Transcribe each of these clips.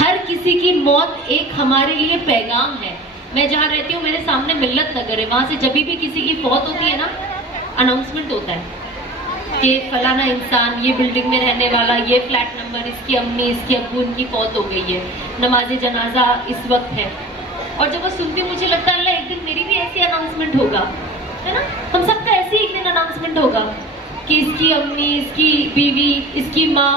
ہر کسی کی موت ایک ہمارے لیے پیغام ہے. میں جہاں رہتی ہوں میرے سامنے ملت نگر ہے, وہاں سے جب بھی کسی کی فوت ہوتی ہے نا اناؤنسمنٹ ہوتا ہے کہ فلانا انسان یہ بلڈنگ میں رہنے والا, یہ فلیٹ نمبر, اس کی امی اس کے ابو ان کی فوت ہو گئی ہے, نماز جنازہ اس وقت ہے. اور جب وہ سنتی مجھے لگتا ہے اللہ ایک دن میری بھی ایسی اناؤنسمنٹ ہوگا, ہے نا, ہم سب کا ایسی ایک دن اناؤنسمنٹ ہوگا کہ اس کی امی, اس کی بیوی, اس کی ماں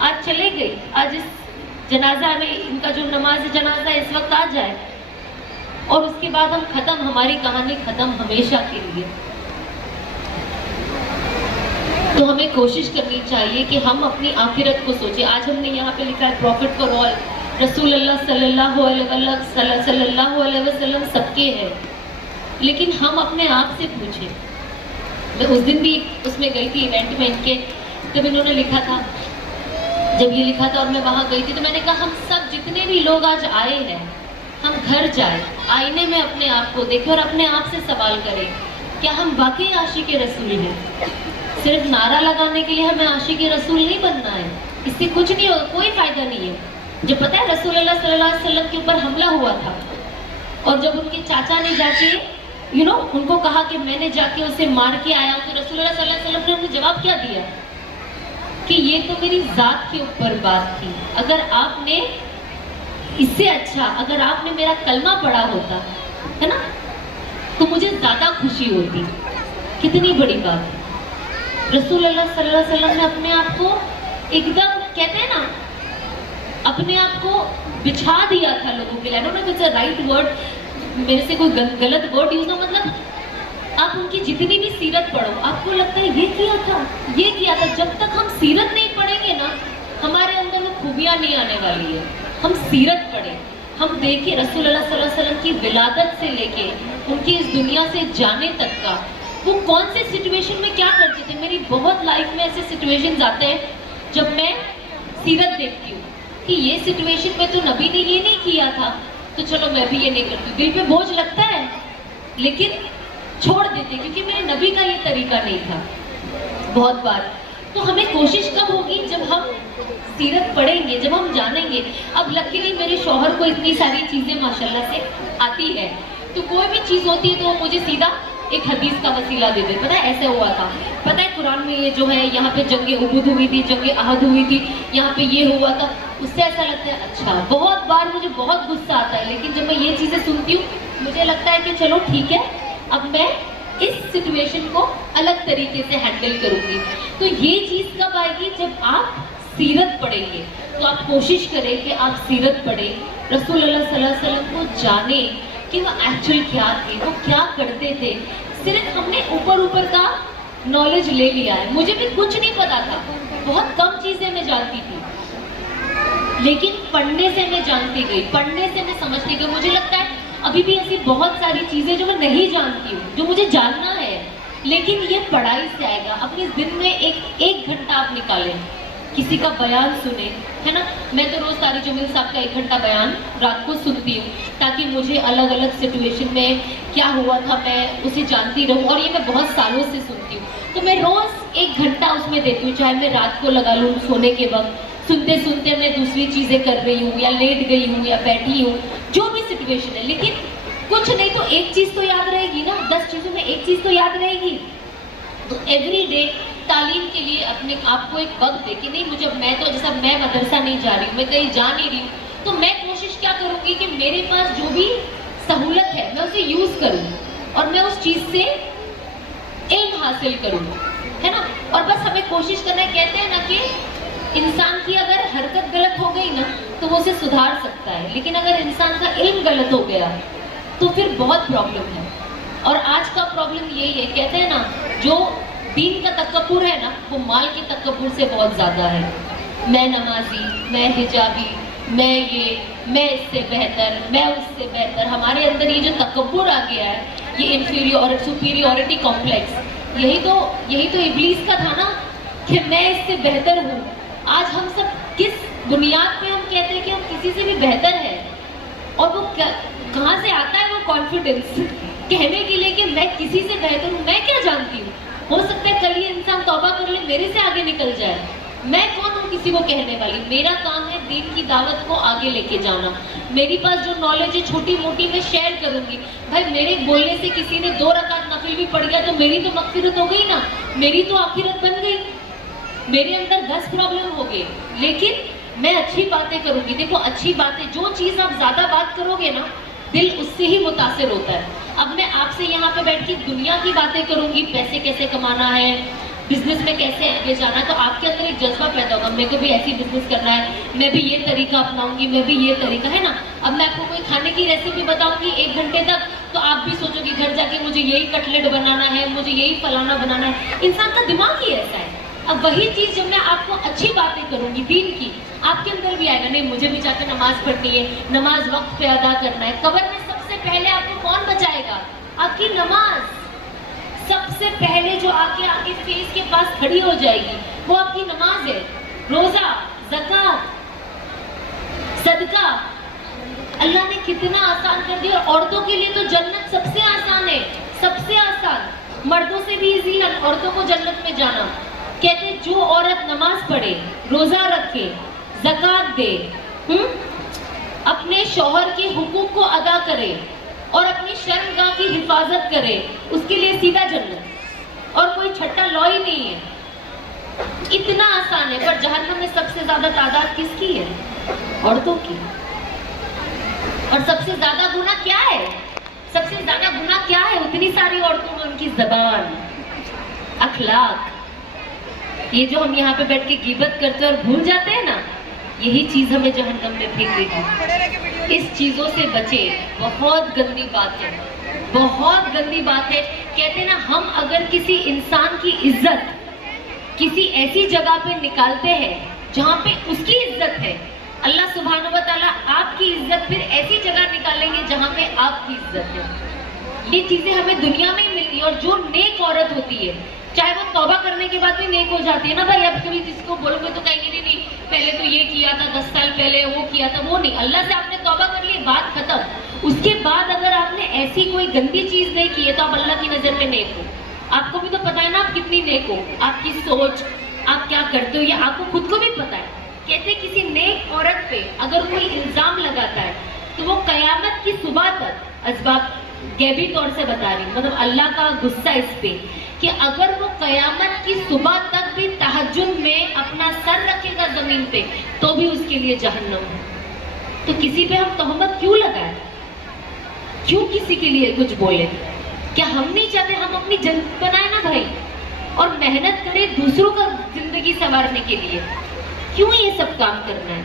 آج چلے گئی, آج اس جنازہ میں ان کا جو نماز جنازہ اس وقت آ جائے, اور اس کے بعد ہم ختم, ہماری کہانی ختم ہمیشہ کے لیے. تو ہمیں کوشش کرنی چاہیے کہ ہم اپنی آخرت کو سوچیں. آج ہم نے یہاں پہ لکھا ہے پروفٹ فار آل, رسول اللہ صلی اللہ علیہ وسلم سب کے ہے, لیکن ہم اپنے آپ سے پوچھیں. میں اس دن بھی اس میں گئی تھی ایونٹ میں ان کے, جب انہوں نے لکھا تھا, جب یہ لکھا تھا اور میں وہاں گئی تھی, تو میں نے کہا ہم سب جتنے بھی لوگ آج آئے ہیں, ہم گھر جائیں, آئینے میں اپنے آپ کو دیکھیں اور اپنے آپ سے سوال کریں کیا ہم واقعی عاشق رسول ہیں. صرف نعرہ لگانے کے لیے ہمیں عاشق رسول نہیں بننا ہے, اس سے کچھ نہیں ہوگا, کوئی فائدہ نہیں ہے. جو پتہ ہے رسول اللہ صلی اللہ علیہ وسلم کے اوپر حملہ ہوا تھا, اور جب ان کے چاچا نے جا کے ان کو کہا کہ میں نے جا کے اسے مار کے آیا ہوں, تو رسول اللہ صلی اللہ علیہ وسلم نے انہیں جواب کیا دیا کہ یہ تو میری ذات کے اوپر بات تھی, اگر آپ نے اس سے اچھا اگر آپ نے میرا کلمہ پڑھا ہوتا ہے نا تو مجھے زیادہ خوشی ہوتی. کتنی بڑی بات ہے. رسول اللہ صلی اللہ علیہ وسلم نے اپنے آپ کو ایک دم, کہتے ہیں نا, اپنے آپ کو بچھا دیا تھا لوگوں کے لیے. انہوں نے کچھ رائٹ ورڈ, میرے سے کوئی غلط ورڈ یوز ہو, مطلب آپ ان کی جتنی بھی سیرت پڑھو آپ کو لگتا ہے یہ کیا تھا, یہ کیا تھا. جب تک ہم سیرت نہیں پڑھیں گے نا ہمارے اندر وہ خوبیاں نہیں آنے والی ہے. ہم سیرت پڑھیں, ہم دیکھیں رسول اللہ صلی اللہ علیہ وسلم کی ولادت سے لے کے ان کی اس دنیا سے جانے تک کا وہ کون سے سچویشن میں کیا کرتے تھے. میری بہت لائف میں ایسے سچویشنز آتے ہیں جب میں سیرت دیکھتی ہوں کہ یہ سچویشن میں تو نبی نے یہ نہیں کیا تھا, تو چلو میں بھی یہ نہیں کرتی. دل پہ بوجھ لگتا ہے لیکن چھوڑ دیتے, کیونکہ میرے نبی کا یہ طریقہ نہیں تھا بہت بار. تو ہمیں کوشش کب ہوگی جب ہم سیرت پڑھیں گے, جب ہم جانیں گے. اب لکیلی میرے شوہر کو اتنی ساری چیزیں ماشاءاللہ سے آتی ہے, تو کوئی بھی چیز ہوتی ہے تو وہ مجھے سیدھا ایک حدیث کا وسیلہ دے دے. پتہ ہے ایسے ہوا تھا, پتہ ہے قرآن میں یہ جو ہے یہاں پہ جنگ احد ہوئی تھی, جنگ احد ہوئی تھی, یہاں پہ یہ ہوا تھا. اس سے ایسا لگتا ہے اچھا. بہت بار مجھے بہت غصہ آتا ہے, لیکن جب میں یہ چیزیں سنتی ہوں مجھے لگتا ہے کہ چلو ٹھیک ہے, اب میں اس سچویشن کو الگ طریقے سے ہینڈل کروں گی. تو یہ چیز کب آئے گی جب آپ سیرت پڑھیں گے. تو آپ کوشش کریں کہ آپ سیرت پڑھیں, رسول اللہ صلی اللہ علیہ وسلم کو جانیں کہ وہ ایکچوئل کیا تھے, وہ کیا کرتے تھے. صرف ہم نے اوپر کا نالج لے لیا ہے. مجھے بھی کچھ نہیں پتا تھا, بہت کم چیزیں میں جانتی تھی, لیکن پڑھنے سے میں جانتی گئی, پڑھنے سے میں سمجھتی گئی. مجھے لگتا ہے ابھی بھی ایسی بہت ساری چیزیں جو میں نہیں جانتی ہوں, جو مجھے جاننا ہے, لیکن یہ پڑھائی سے آئے گا. اپنے دن میں ایک گھنٹہ آپ نکالیں, کسی کا بیان سنیں, ہے نا. میں تو روز طارق جمیل صاحب کا 1 گھنٹہ بیان رات کو سنتی ہوں, تاکہ مجھے الگ الگ سچویشن میں کیا ہوا تھا میں اسے جانتی رہوں. اور یہ میں بہت سالوں سے سنتی ہوں, تو میں روز 1 گھنٹہ اس میں دیتی ہوں, چاہے میں رات کو لگا لوں سونے کے وقت. سنتے سنتے میں دوسری چیزیں کر رہی ہوں, یا لیٹ گئی ہوں, یا بیٹھی ہوں, جو بھی سچویشن ہے. لیکن کچھ نہیں تو ایک چیز تو یاد رہے گی نا, 10 چیزوں میں ایک چیز تو یاد رہے گی. تو ایوری ڈے تعلیم کے لیے اپنے آپ کو ایک وقت دے کہ نہیں مجھے, میں تو جیسا میں مدرسہ نہیں جا رہی ہوں, میں کہیں جا نہیں رہی ہوں, تو میں کوشش کیا کروں گی کہ میرے پاس جو بھی سہولت ہے میں اسے یوز کروں, اور میں اس چیز سے علم حاصل کروں, ہے نا. اور بس ہمیں کوشش کرنا ہے, کہتے ہیں نا کہ انسان کی اگر حرکت غلط ہو گئی نا تو وہ اسے سدھار سکتا ہے, لیکن اگر انسان کا علم غلط ہو گیا تو پھر بہت پرابلم ہے. اور آج کا پرابلم یہی ہے, کہتے ہیں نا جو دین کا تکبر ہے نا وہ مال کے تکبر سے بہت زیادہ ہے. میں نمازی, میں حجابی, میں اس سے بہتر, میں اس سے بہتر. ہمارے اندر یہ جو تکبر آ گیا ہے, یہ سپیریورٹی کمپلیکس, یہی تو ابلیس کا تھا نا کہ میں اس سے بہتر ہوں. آج ہم سب کس بنیاد پہ ہم کہتے ہیں کہ ہم کسی سے بھی بہتر ہیں, اور وہ کہاں سے آتا ہے وہ کانفیڈنس کہنے کے لیے کہ میں کسی سے بہتر ہوں. میں کیا جانتی ہوں, ہو سکتا ہے کل یہ انسان توبہ کر لے, میرے سے آگے نکل جائے. میں کون ہوں کسی کو کہنے والی. میرا کام ہے دین کی دعوت کو آگے لے کے جانا. میری پاس جو نالج ہے چھوٹی موٹی میں شیئر کروں گی. بھائی میرے بولنے سے کسی نے 2 رکعت نفل بھی پڑھ گیا تو میری تو مغفرت ہو گئی نا, میری تو آخرت بن گئی. میرے اندر 10 پرابلم ہو گئے, لیکن میں اچھی باتیں کروں گی. دیکھو اچھی باتیں, جو چیز آپ زیادہ بات کرو گے نا دل اس سے ہی متاثر ہوتا ہے. اب میں آپ سے یہاں پہ بیٹھ کے دنیا کی باتیں کروں گی, پیسے کیسے کمانا ہے, بزنس میں کیسے آگے جانا ہے, تو آپ کے اندر ایک جذبہ پیدا ہوگا, میرے کو بھی ایسی بزنس کرنا ہے, میں بھی یہ طریقہ اپناؤں گی, میں بھی یہ طریقہ ہے نا. اب میں آپ کو کوئی کھانے کی ریسیپی بتاؤں گی 1 گھنٹے تک, تو آپ بھی سوچو گے گھر جا کے مجھے یہی کٹلیٹ بنانا ہے, مجھے یہی فلانا بنانا ہے. انسان کا دماغ ہی ایسا ہے. اب وہی چیز جب میں آپ کو اچھی باتیں کروں گی دین کی, آپ کے اندر بھی آئے گا, نہیں مجھے بھی جا کے نماز پڑھنی ہے, نماز وقت پہ ادا کرنا ہے. قبر میں سب سے پہلے آپ کو کون بچائے گا؟ آپ کی نماز. سب سے پہلے جو آپ کے فیس کے پاس کھڑی ہو جائے گی وہ آپ کی نماز ہے. روزہ, زکوٰۃ, صدقہ اللہ نے کتنا آسان کر دیا. اور عورتوں کے لیے تو جنت سب سے آسان ہے, سب سے آسان. مردوں سے بھی ایزی ہے عورتوں کو جنت میں جانا. کہتے جو عورت نماز پڑھے, روزہ رکھے, زکوٰۃ دے, اپنے شوہر کے حقوق کو ادا کرے اور اپنی شرمگاہ کی حفاظت کرے, اس کے لیے سیدھا جنت. اور کوئی چھٹا لا ہی نہیں ہے, اتنا آسان ہے. پر جہنم میں سب سے زیادہ تعداد کس کی ہے؟ عورتوں کی. اور سب سے زیادہ گناہ کیا ہے؟ سب سے زیادہ گناہ کیا ہے اتنی ساری عورتوں میں؟ ان کی زبان, اخلاق. یہ جو ہم یہاں پہ بیٹھ کے غیبت کرتے ہیں اور بھول جاتے ہیں نا, یہی چیز ہمیں جہنم میں پھینک دے گی. اس چیزوں سے بچے. بہت گندی بات ہے, بہت گندی بات ہے. کہتے ہیں نا ہم اگر کسی انسان کی عزت کسی ایسی جگہ پہ نکالتے ہیں جہاں پہ اس کی عزت ہے, اللہ سبحانہ و تعالیٰ آپ کی عزت پھر ایسی جگہ نکالیں گے جہاں پہ آپ کی عزت ہے. یہ چیزیں ہمیں دنیا میں ہی ملتی ہیں. اور جو نیک عورت ہوتی ہے, چاہے وہ توبہ کرنے کے بعد بھی نیک ہو جاتی ہے نا بھائی. اب کبھی کسی کو بولو گے تو کہیں گے نہیں پہلے تو یہ کیا تھا, 10 سال پہلے وہ کیا تھا, وہ نہیں. اللہ سے آپ نے توبہ کر لی, بات ختم. اس کے بعد اگر آپ نے ایسی کوئی گندی چیز نہیں کی ہے تو آپ اللہ کی نظر میں نیک ہو. آپ کو بھی تو پتا ہے نا آپ کتنی نیک ہو, آپ کی سوچ, آپ کیا کرتے ہو, یہ آپ کو خود کو بھی پتا ہے. کہتے کسی نیک عورت پہ اگر کوئی الزام لگاتا ہے تو وہ قیامت کی صبح تک, اسباب غیبی طور سے بتا رہی, مطلب اللہ کا غصہ اس پہ, کہ اگر وہ قیامت کی صبح تک بھی تہجد میں اپنا سر رکھے گا زمین پہ تو بھی اس کے لیے جہنم ہے. تو کسی پہ ہم تہمت کیوں لگائیں, کیوں کسی کے لیے کچھ بولے؟ کیا ہم نہیں چاہتے ہم اپنی جنت بنائیں نا بھائی, اور محنت کریں دوسروں کا زندگی سنوارنے کے لیے؟ کیوں یہ سب کام کرنا ہے؟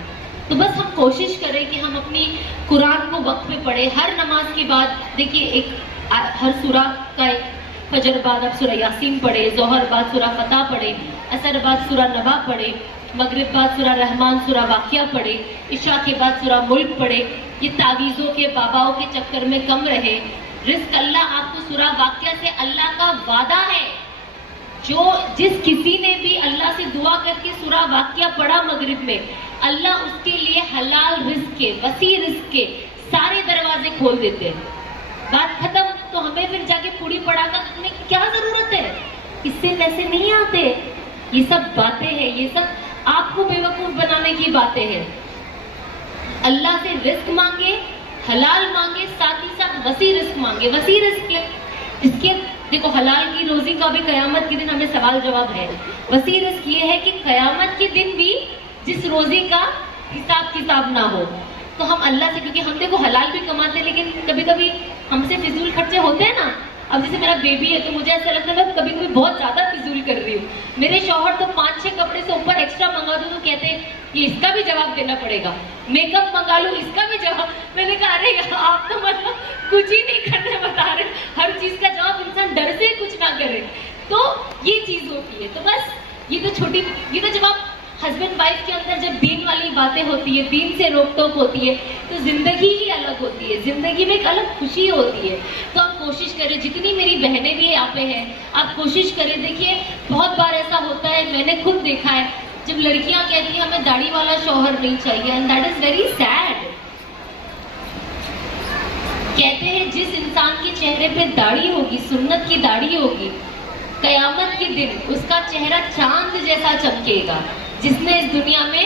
تو بس ہم کوشش کریں کہ ہم اپنی قرآن کو وقت پہ پڑھیں. ہر نماز کے بعد دیکھیے ایک ہر سورہ کا ایک, فجر بعد آپ سورہ یاسین پڑھے, ظہر بعد سورہ فتح پڑھے, عصر بعد سورہ نبا پڑھے, مغرب بعد سورہ رحمان, سورہ واقعہ پڑھے, عشاء کے بعد سورہ ملک پڑھے. یہ تعویذوں کے باباؤں کے چکر میں کم رہے. رزق اللہ آپ کو سورہ واقعہ سے اللہ کا وعدہ ہے. جس کسی نے بھی اللہ سے دعا کر کے سورہ واقعہ پڑھا مغرب میں, اللہ اس کے لیے حلال رزق کے, وسیع رزق کے سارے دروازے کھول دیتے ہیں. بات ختم. تو ہمیں پھر جا کے پوری پڑھا کر کرنے کی کیا ضرورت ہے؟ اس سے پیسے نہیں آتے. یہ سب باتیں ہیں, یہ سب آپ کو بیوقوف بنانے کی باتیں ہیں. اللہ سے رزق مانگے, حلال مانگے, ساتھ ہی ساتھ وسیع رزق مانگے. وسیع رزق اس کے دیکھو حلال کی روزی کا بھی قیامت کے دن ہمیں سوال جواب ہے. وسیع رزق یہ ہے کہ قیامت کے دن بھی جس روزی کا حساب کتاب نہ ہو, تو ہم اللہ سے, کیونکہ ہم دیکھو حلال بھی کماتے ہیں لیکن کبھی کبھی ہم سے فضول خرچے ہوتے ہیں نا. اب جیسے میرا بیبی ہے تو مجھے ایسا لگتا ہے میں کبھی کبھی بہت زیادہ فضول کر رہی ہوں. میرے شوہر تو 5-6 کپڑے سے اوپر ایکسٹرا منگا دوں تو کہتے ہیں کہ اس کا بھی جواب دینا پڑے گا, میک اپ منگا لوں اس کا بھی جواب. میں نے کہا ارے آپ تو مطلب کچھ ہی نہیں کرنے بتا رہے, ہر چیز کا جواب انسان ڈر سے کچھ نہ کرے. تو یہ چیز ہوتی ہے. تو بس یہ تو چھوٹی, یہ تو جب آپ ہسبینڈ وائف کے اندر جب دین والی باتیں ہوتی ہے, دین سے روک ٹوک ہوتی ہے, تو زندگی ہی الگ ہوتی ہے, زندگی میں ایک الگ خوشی ہوتی ہے. تو آپ کوشش کریں, جتنی میری بہنیں بھی یہاں پہ ہیں آپ کوشش کریں. دیکھیے بہت بار ایسا ہوتا ہے, میں نے خود دیکھا ہے, جب لڑکیاں کہتی ہیں ہمیں داڑھی والا شوہر نہیں چاہیے, and that is very sad. کہتے ہیں جس انسان کے چہرے پہ داڑھی ہوگی, سنت کی داڑھی ہوگی, قیامت کے دن اس کا چہرہ چاند جیسا چمکے گا. جس نے اس دنیا میں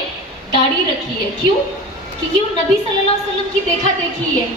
داڑھی رکھی ہے. کیوں؟ کیونکہ وہ نبی صلی اللہ علیہ وسلم کی دیکھا دیکھی ہے.